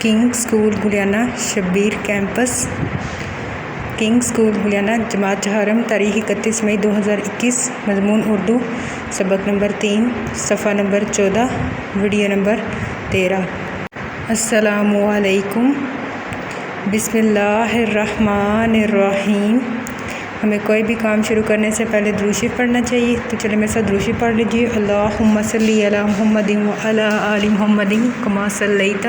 King school Gulyana Shabbir campus King school Gulyana جماعت چہارم تاریخ 31 مئی 2021 مضمون اردو سبق نمبر 3 صفحہ نمبر 14 ویڈیو نمبر 13 السلام علیکم بسم اللہ الرحمن الرحیم۔ ہمیں کوئی بھی کام شروع کرنے سے پہلے درود شریف پڑھنا چاہیے، تو چلے میرے ساتھ درود شریف پڑھ لیجیے۔ اللہم صلی علی محمد وعلی آل محمد کما صلیت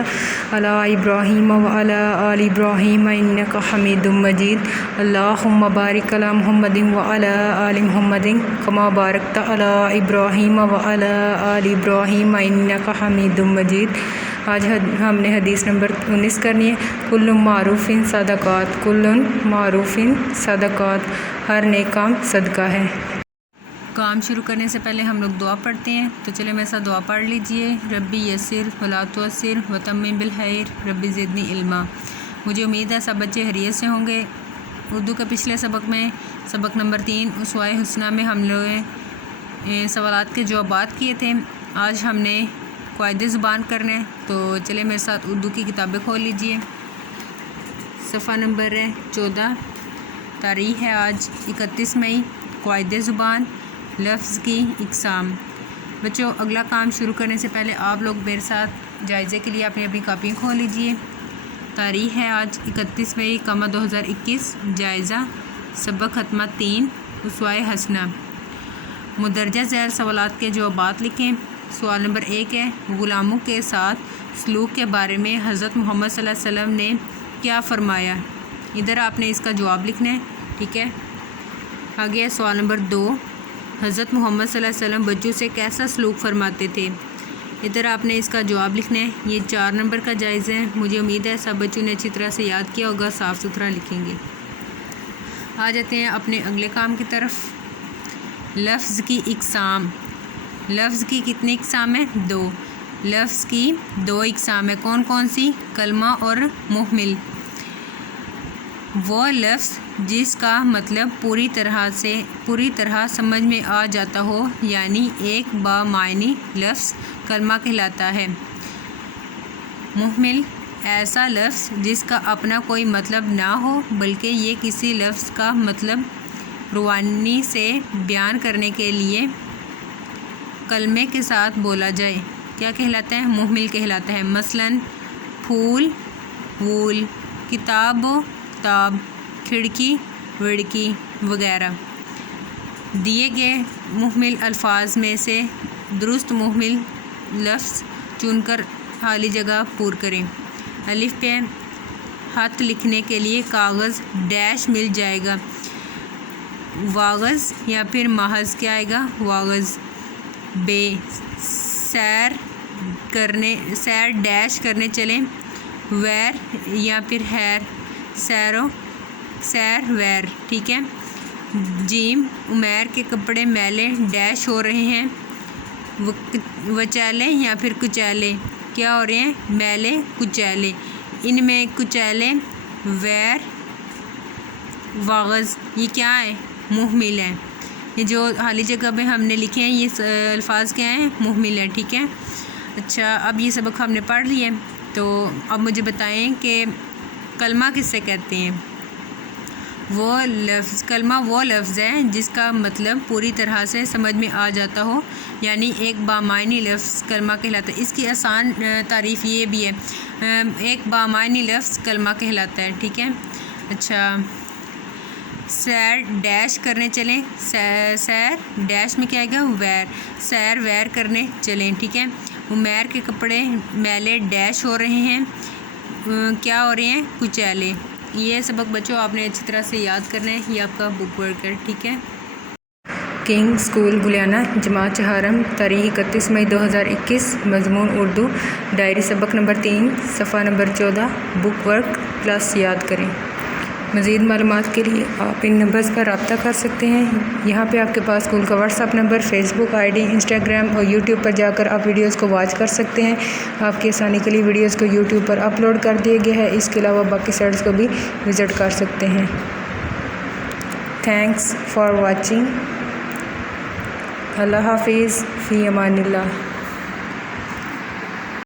علی ابراہیم وعلی آل ابراہیم انک حمید مجید۔ اللہم بارک علی محمد وعلی آل محمد کما بارکت علی ابراہیم وعلی آل ابراہیم انک حمید مجید۔ آج ہم نے حدیث نمبر 19 کرنی ہے۔ کل معروف صدقات، کل معروف صدقات، ہر نیک کام صدقہ ہے۔ کام شروع کرنے سے پہلے ہم لوگ دعا پڑھتے ہیں، تو چلے میرے ساتھ دعا پڑھ لیجئے۔ ربی یسر ولا تعسر وتمم بالخیر ربی زدنی علما۔ مجھے امید ہے سب بچے خیریت سے ہوں گے۔ اردو کے پچھلے سبق میں سبق نمبر 3 اسوہ حسنہ میں ہم لوگ سوالات کے جوابات کیے تھے۔ آج ہم نے قواعد زبان کرنے، تو چلے میرے ساتھ اردو کی کتابیں کھول لیجئے۔ صفحہ نمبر 14، تاریخ ہے آج 31 مئی۔ قواعد زبان، لفظ کی اقسام۔ بچوں، اگلا کام شروع کرنے سے پہلے آپ لوگ میرے ساتھ جائزے کے لیے اپنی کاپیاں کھول لیجئے۔ تاریخ ہے آج 31 مئی 2021۔ جائزہ سبق ختمہ 3 اسوہ حسنہ۔ مندرجہ ذیل سوالات کے جوابات لکھیں۔ سوال نمبر 1 ہے، غلاموں کے ساتھ سلوک کے بارے میں حضرت محمد صلی اللہ علیہ وسلم نے کیا فرمایا؟ ادھر آپ نے اس کا جواب لکھنا ہے، ٹھیک ہے۔ آگے سوال نمبر 2، حضرت محمد صلی اللہ علیہ وسلم بچوں سے کیسا سلوک فرماتے تھے؟ ادھر آپ نے اس کا جواب لکھنا ہے۔ یہ 4 نمبر کا جائزہ ہے۔ مجھے امید ہے سب بچوں نے اچھی طرح سے یاد کیا ہوگا، صاف ستھرا لکھیں گے۔ آ جاتے ہیں اپنے اگلے کام کی طرف۔ لفظ کی اقسام۔ لفظ کی کتنی اقسام ہیں؟ 2۔ لفظ کی 2 اقسام ہیں، کون کون سی؟ کلمہ اور محمل۔ وہ لفظ جس کا مطلب پوری طرح سمجھ میں آ جاتا ہو، یعنی ایک بامعنی لفظ کلمہ کہلاتا ہے۔ محمل ایسا لفظ جس کا اپنا کوئی مطلب نہ ہو، بلکہ یہ کسی لفظ کا مطلب روانی سے بیان کرنے کے لیے کلمے کے ساتھ بولا جائے، کیا کہلاتا ہے؟ محمل کہلاتا ہے۔ مثلاً پھول وول، کتاب و تاب، کھڑکی وڑکی وغیرہ۔ دیے گئے محمل الفاظ میں سے درست محمل لفظ چن کر خالی جگہ پُر کریں۔ الف پہ خط لکھنے کے لیے کاغذ ڈیش مل جائے گا، کاغذ یا پھر محض کیا آئے گا؟ کاغذ۔ بے سیر ڈیش کرنے چلیں، ویر یا پھر خیر، سیر ویر، ٹھیک ہے۔ جیم عمیر کے کپڑے میلے ڈیش ہو رہے ہیں، وچیلے یا پھر کچیلے، کیا ہو رہے ہیں؟ میلے کچیلے۔ ان میں کچیلے، ویر، کاغذ، یہ کیا ہے؟ محمل ہے۔ یہ جو خالی جگہ پہ ہم نے لکھے ہیں یہ الفاظ کیا ہیں؟ محمل ہیں، ٹھیک ہے۔ اچھا، اب یہ سبق ہم نے پڑھ لیے، تو اب مجھے بتائیں کہ کلمہ کس سے کہتے ہیں؟ کلمہ وہ لفظ ہے جس کا مطلب پوری طرح سے سمجھ میں آ جاتا ہو، یعنی ایک بامعنی لفظ کلمہ کہلاتا ہے۔ اس کی آسان تعریف یہ بھی ہے، ایک بامعنی لفظ کلمہ کہلاتا ہے، ٹھیک ہے۔ اچھا، سیر ڈیش کرنے چلیں، سیر ڈیش میں کیا آئے گا؟ ویر، سیر ویر کرنے چلیں، ٹھیک ہے۔ عمیر کے کپڑے میلے ڈیش ہو رہے ہیں، کیا ہو رہے ہیں؟ کچیلے۔ یہ سبق بچوں آپ نے اچھی طرح سے یاد کرنا ہے، یہ آپ کا بک ورک ہے، ٹھیک ہے۔ کنگ اسکول گلیانہ جماعت چہارم تاریخ 31 مئی 2021 مضمون اردو ڈائری سبق نمبر 3 صفحہ نمبر 14 بک ورک کلاس یاد کریں۔ مزید معلومات کے لیے آپ ان نمبرز پر رابطہ کر سکتے ہیں۔ یہاں پہ آپ کے پاس اسکول کا WhatsApp number, Facebook I D, Instagram اور یوٹیوب پر جا کر آپ ویڈیوز کو واچ کر سکتے ہیں۔ آپ کی آسانی کے لیے ویڈیوز کو یوٹیوب پر اپلوڈ کر دیا گیا ہے۔ اس کے علاوہ باقی سائٹس کو بھی وزٹ کر سکتے ہیں۔ Thanks for watching. اللہ حافظ، فی امان اللہ۔